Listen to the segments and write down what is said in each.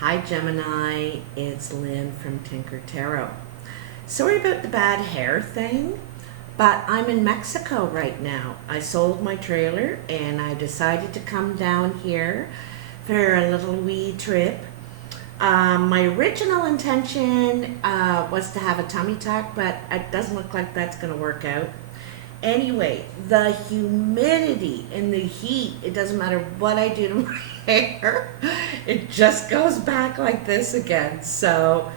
Hi Gemini, it's Lynn from Tinker Tarot. Sorry about the bad hair thing, but I'm in Mexico right now. I sold my trailer and I decided to come down here for a little wee trip. My original intention was to have a tummy tuck, but it doesn't look like that's going to work out. Anyway, the humidity and the heat, it doesn't matter what I do to my hair, it just goes back like this again. So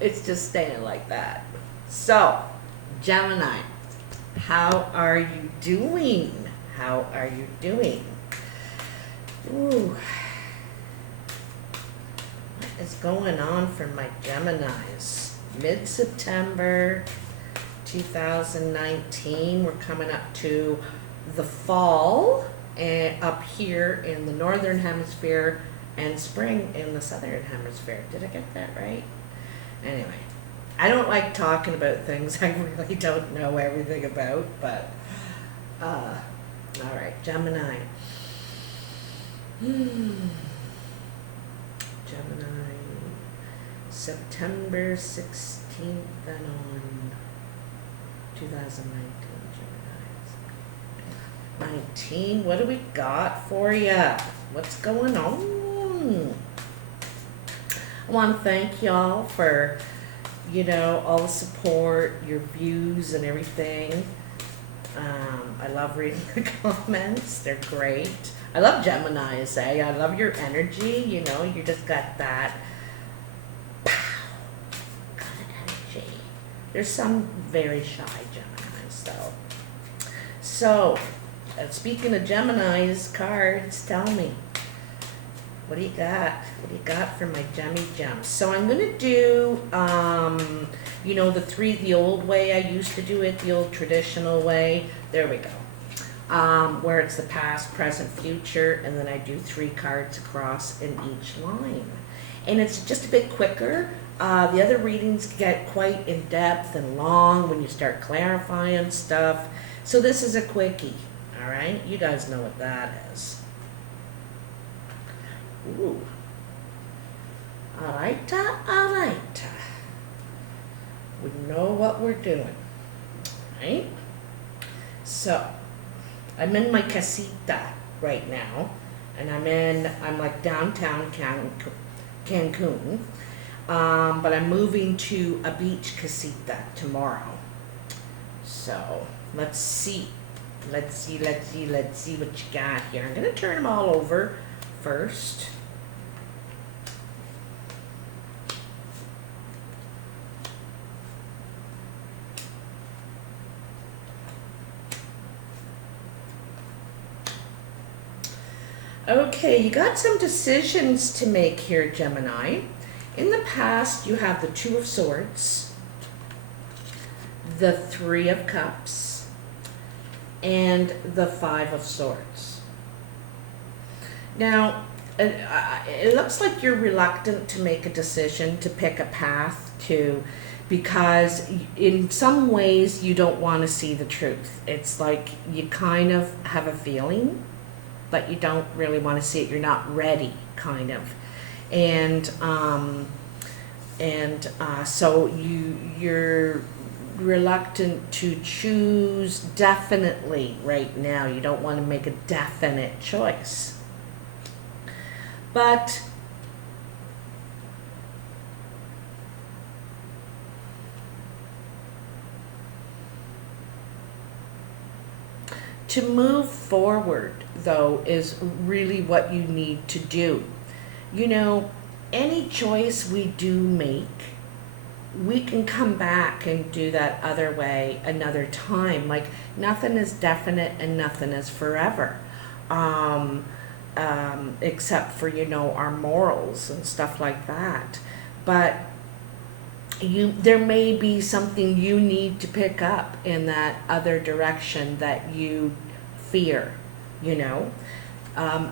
it's just staying like that. So, Gemini, how are you doing? How are you doing? Ooh. What is going on for my Geminis? Mid-September 2019, we're coming up to the fall and up here in the northern hemisphere and spring in the southern hemisphere. Did I get that right? Anyway, I don't like talking about things I really don't know everything about, but all right, Gemini. Gemini, September 16th and on 2019, Gemini. 19, what do we got for you? What's going on? I want to thank y'all for, all the support, your views and everything. I love reading the comments. They're great. I love Geminis, I love your energy. You just got that There's some very shy Geminis, though. So, speaking of Geminis, cards, tell me. What do you got? What do you got for my Gemmy Gems? So I'm going to do, the old way I used to do it, the old traditional way. There we go. Where it's the past, present, future, and then I do 3 cards across in each line. And it's just a bit quicker. The other readings get quite in-depth and long when you start clarifying stuff. So this is a quickie, all right? You guys know what that is. Ooh. All right, all right. We know what we're doing, right? So, I'm in my casita right now, and I'm like downtown Cancun. But I'm moving to a beach casita tomorrow. So let's see what you got here. I'm gonna turn them all over first. Okay, you got some decisions to make here, Gemini. In the past, you have the 2 of Swords, the 3 of Cups, and the 5 of Swords. Now, it looks like you're reluctant to make a decision, to pick a path because in some ways you don't want to see the truth. It's like you kind of have a feeling, but you don't really want to see it. You're not ready, kind of. So you're reluctant to choose definitely right now. You don't want to make a definite choice. But to move forward, though, is really what you need to do. Any choice we do make, we can come back and do that other way another time. Like, nothing is definite and nothing is forever, except for, our morals and stuff like that. But there may be something you need to pick up in that other direction that you fear,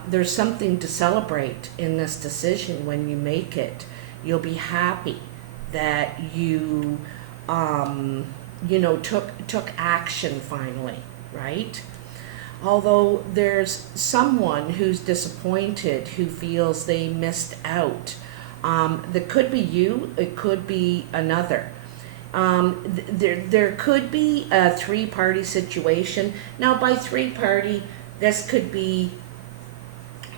There's something to celebrate in this decision when you make it. You'll be happy that you, took action finally, right? Although there's someone who's disappointed, who feels they missed out That could be you, it could be another. There could be a three-party situation. Now, by three-party, this could be,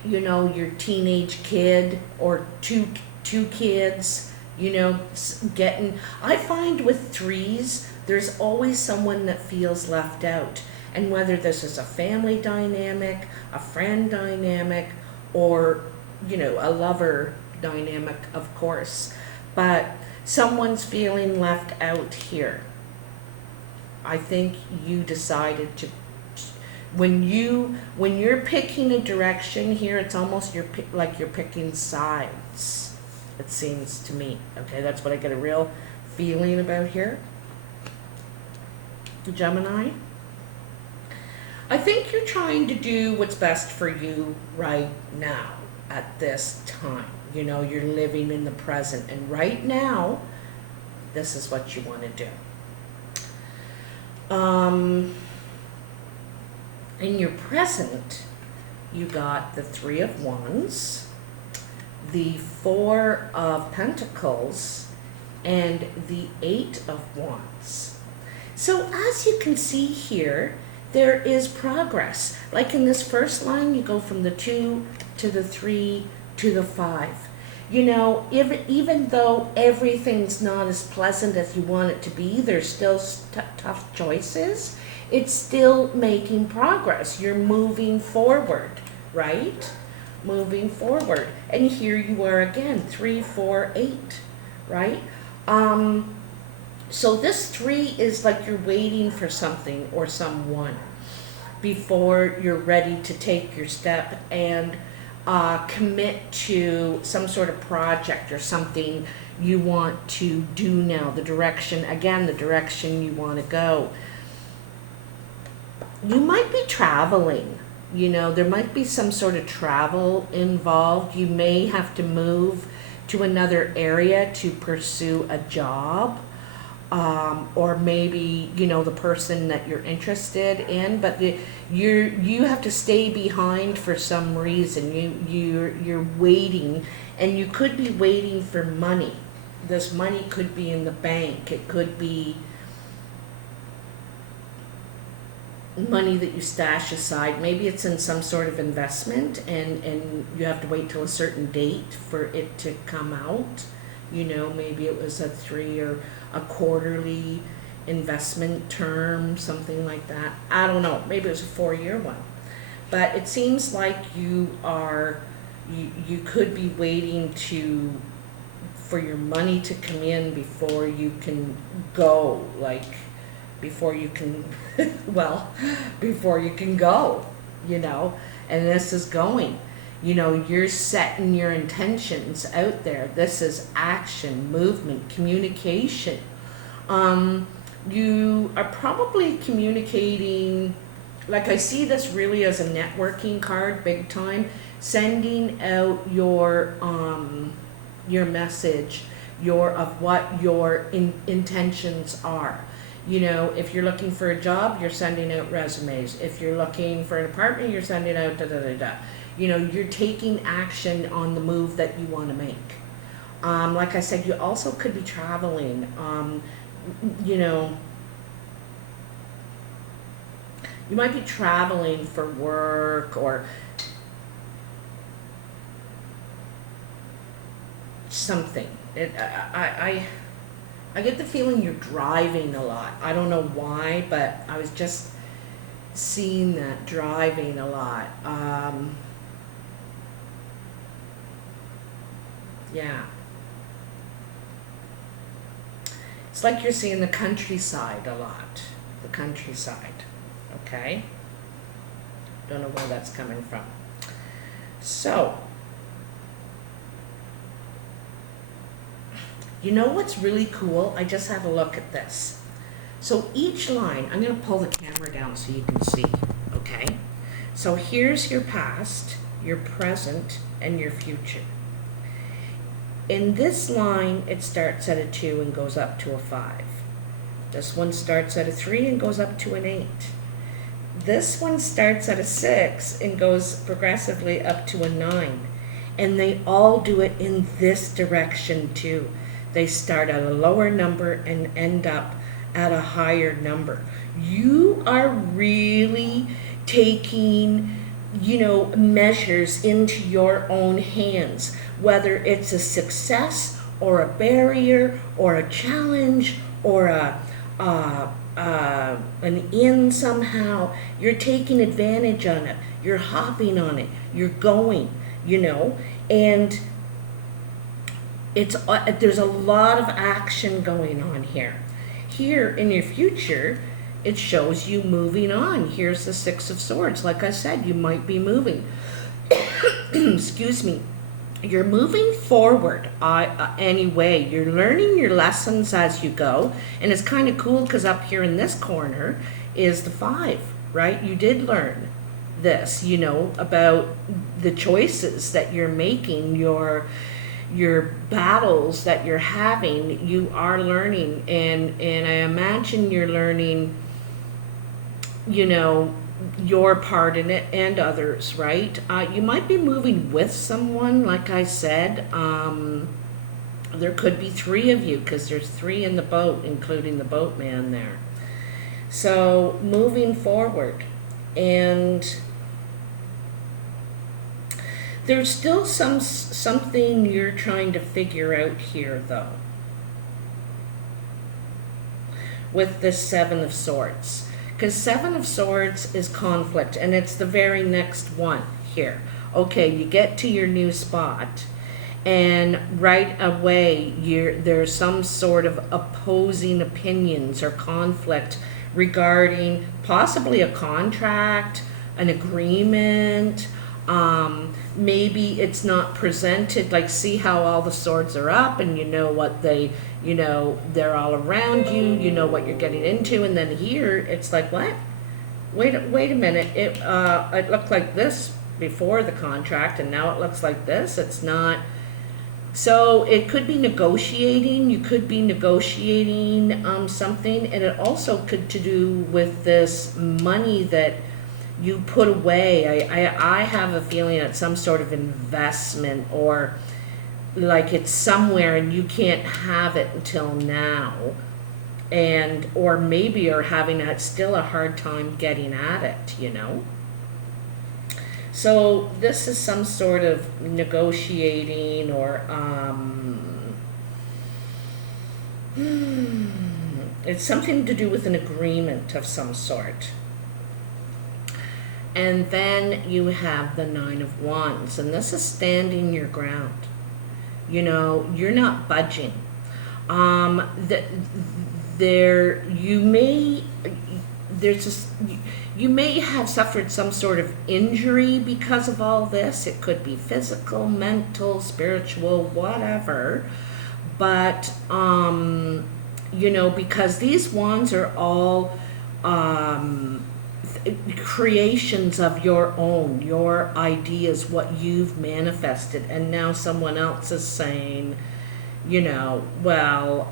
you know, your teenage kid or two kids, you know, getting. I find with threes, there's always someone that feels left out. And whether this is a family dynamic, a friend dynamic, or, you know, a lover dynamic, of course. But someone's feeling left out here. I think you decided to, when you're picking a direction here, it's almost like you're picking sides, it seems to me. Okay, that's what I get a real feeling about here. Gemini, I think you're trying to do what's best for you right now at this time. You know, you're living in the present, and right now, this is what you want to do. In your present, you got the Three of Wands, the Four of Pentacles, and the Eight of Wands. So as you can see here, there is progress. Like in this first line, you go from the 2 to the 3 to the 5. You know, even though everything's not as pleasant as you want it to be, there's still tough choices. It's still making progress. You're moving forward, right? Moving forward. And here you are again, 3, 4, 8, right? So this 3 is like you're waiting for something or someone before you're ready to take your step and commit to some sort of project or something you want to do now. The direction you want to go. You might be traveling. You know, there might be some sort of travel involved. You may have to move to another area to pursue a job. Or maybe, you know, the person that you're interested in, but you have to stay behind for some reason. You're waiting, and you could be waiting for money. This money could be in the bank. It could be money that you stash aside. Maybe it's in some sort of investment, and you have to wait till a certain date for it to come out. You know, maybe it was a 3 or a quarterly investment term, something like that. I don't know. Maybe it was a 4-year one. But it seems like you could be waiting for your money to come in before you can go, like before you can, before you can go, you know, and this is going. You know, you're setting your intentions out there. This is action, movement, communication. You are probably communicating, like I see this really as a networking card, big time, sending out your message, of what your intentions are. You know, if you're looking for a job, you're sending out resumes. If you're looking for an apartment, you're sending out da-da-da-da. You know, you're taking action on the move that you want to make. Like I said, you also could be traveling. You know, you might be traveling for work or something. I get the feeling you're driving a lot. I don't know why, but I was just seeing that, driving a lot. Yeah. It's like you're seeing the countryside a lot. The countryside. Okay? Don't know where that's coming from. So, you know what's really cool? I just had a look at this. So each line, I'm going to pull the camera down so you can see. Okay? So here's your past, your present, and your future. In this line, it starts at a 2 and goes up to a 5. This one starts at a 3 and goes up to an 8. This one starts at a 6 and goes progressively up to a 9. And they all do it in this direction too. They start at a lower number and end up at a higher number. You are really taking, measures into your own hands, whether it's a success or a barrier or a challenge or an in somehow. You're taking advantage on it. You're hopping on it. You're going, and there's a lot of action going on here. Here in your future, it shows you moving on. Here's the Six of Swords. Like I said, you might be moving. Excuse me. You're moving forward anyway. You're learning your lessons as you go. And it's kind of cool because up here in this corner is the 5, right? You did learn this, about the choices that you're making, your battles that you're having. You are learning, and I imagine you're learning, your part in it and others, right? You might be moving with someone, like I said. There could be 3 of you because there's 3 in the boat, including the boatman there. So moving forward, and there's still something you're trying to figure out here, though, with the 7 of Swords. Because 7 of Swords is conflict, and it's the very next one here. Okay, you get to your new spot, and right away there's some sort of opposing opinions or conflict regarding possibly a contract, an agreement. Maybe it's not presented, like, see how all the swords are up and what they're all around you, what you're getting into, and then here it's like, what? Wait a minute, it looked like this before the contract and now it looks like this. It's not. So it could be negotiating. You could be negotiating something, and it also could to do with this money that you put away. I have a feeling it's some sort of investment, or like it's somewhere and you can't have it until now, or maybe you're having still a hard time getting at it, So this is some sort of negotiating, or it's something to do with an agreement of some sort. And then you have the 9 of Wands, and this is standing your ground. You're not budging. You may have suffered some sort of injury because of all this. It could be physical, mental, spiritual, whatever. But because these wands are all creations of your own, your ideas, what you've manifested, and now someone else is saying, well,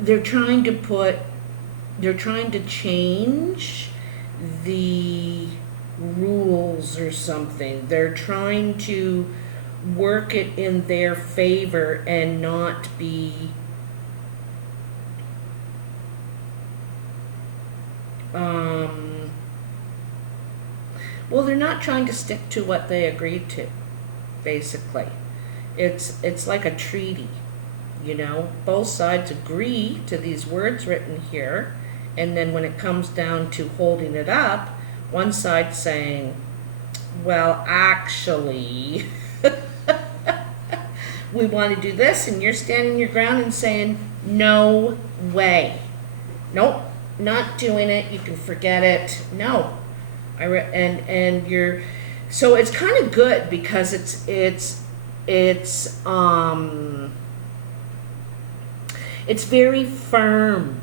they're trying to change the rules or something. They're trying to work it in their favor and not be they're not trying to stick to what they agreed to, basically. It's like a treaty, both sides agree to these words written here, and then when it comes down to holding it up, one side's saying, well, actually, we want to do this, and you're standing your ground and saying, no way. Nope, not doing it. You can forget it. No. And you're, so it's kind of good because it's very firm.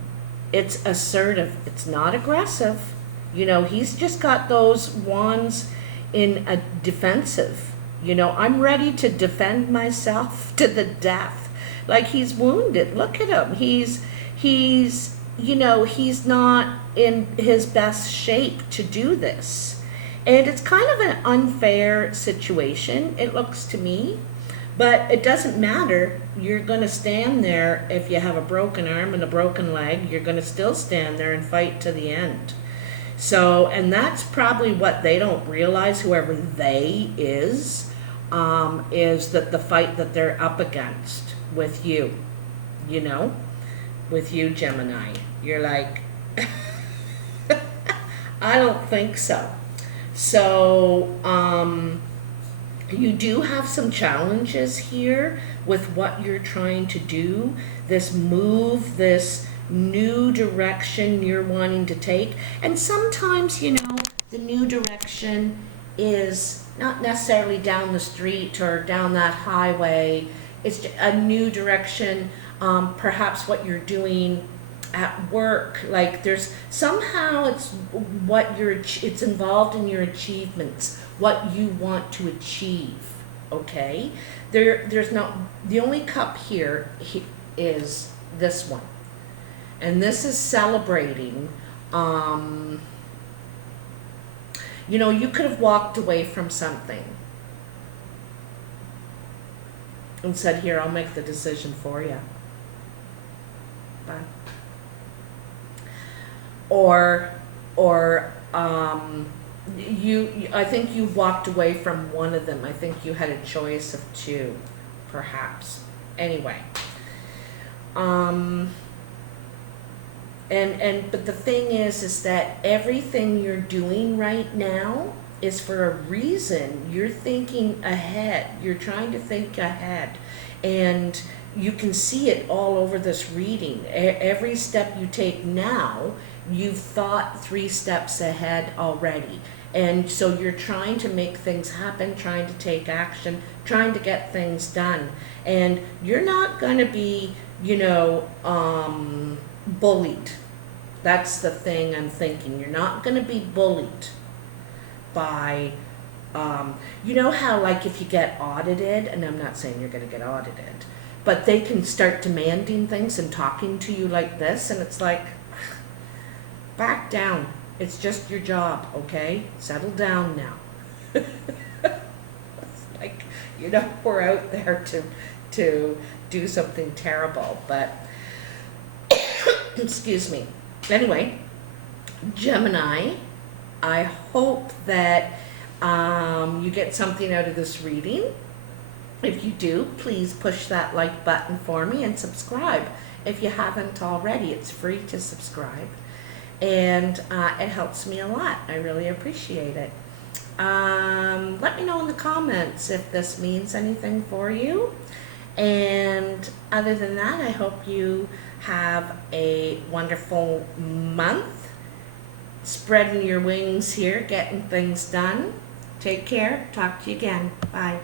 It's assertive. It's not aggressive. He's just got those wands in a defensive. I'm ready to defend myself to the death. Like, he's wounded. Look at him. He's he's not in his best shape to do this. And it's kind of an unfair situation, it looks to me. But it doesn't matter. You're going to stand there. If you have a broken arm and a broken leg, you're going to still stand there and fight to the end. So, and that's probably what they don't realize, whoever they is that the fight that they're up against with you, you know, with you, Gemini. You're like, I don't think so. So, you do have some challenges here with what you're trying to do, this move, this new direction you're wanting to take. And sometimes, you know, the new direction is not necessarily down the street or down that highway. It's a new direction, perhaps what you're doing at work. Like there's somehow it's it's involved in your achievements, what you want to achieve. Okay, there's not, the only cup here is this one, and this is celebrating. You know, you could have walked away from something and said, here, I'll make the decision for you. Bye. Or I think you walked away from one of them. I think you had a choice of two, perhaps. Anyway. But the thing is that everything you're doing right now is for a reason. You're thinking ahead. You're trying to think ahead. And you can see it all over this reading. Every step you take now, you've thought 3 steps ahead already. And so you're trying to make things happen, trying to take action, trying to get things done. And you're not going to be, you know, bullied. That's the thing I'm thinking. You're not going to be bullied by, you know how like if you get audited, and I'm not saying you're going to get audited, but they can start demanding things and talking to you like this, and it's like, back down. It's just your job, okay? Settle down now. It's like, you know, we're out there to do something terrible, but excuse me. Anyway, Gemini, I hope that you get something out of this reading. If you do, please push that like button for me and subscribe. If you haven't already, it's free to subscribe. And it helps me a lot. I really appreciate it. Let me know in the comments if this means anything for you. And other than that, I hope you have a wonderful month. Spreading your wings here, getting things done. Take care. Talk to you again. Bye.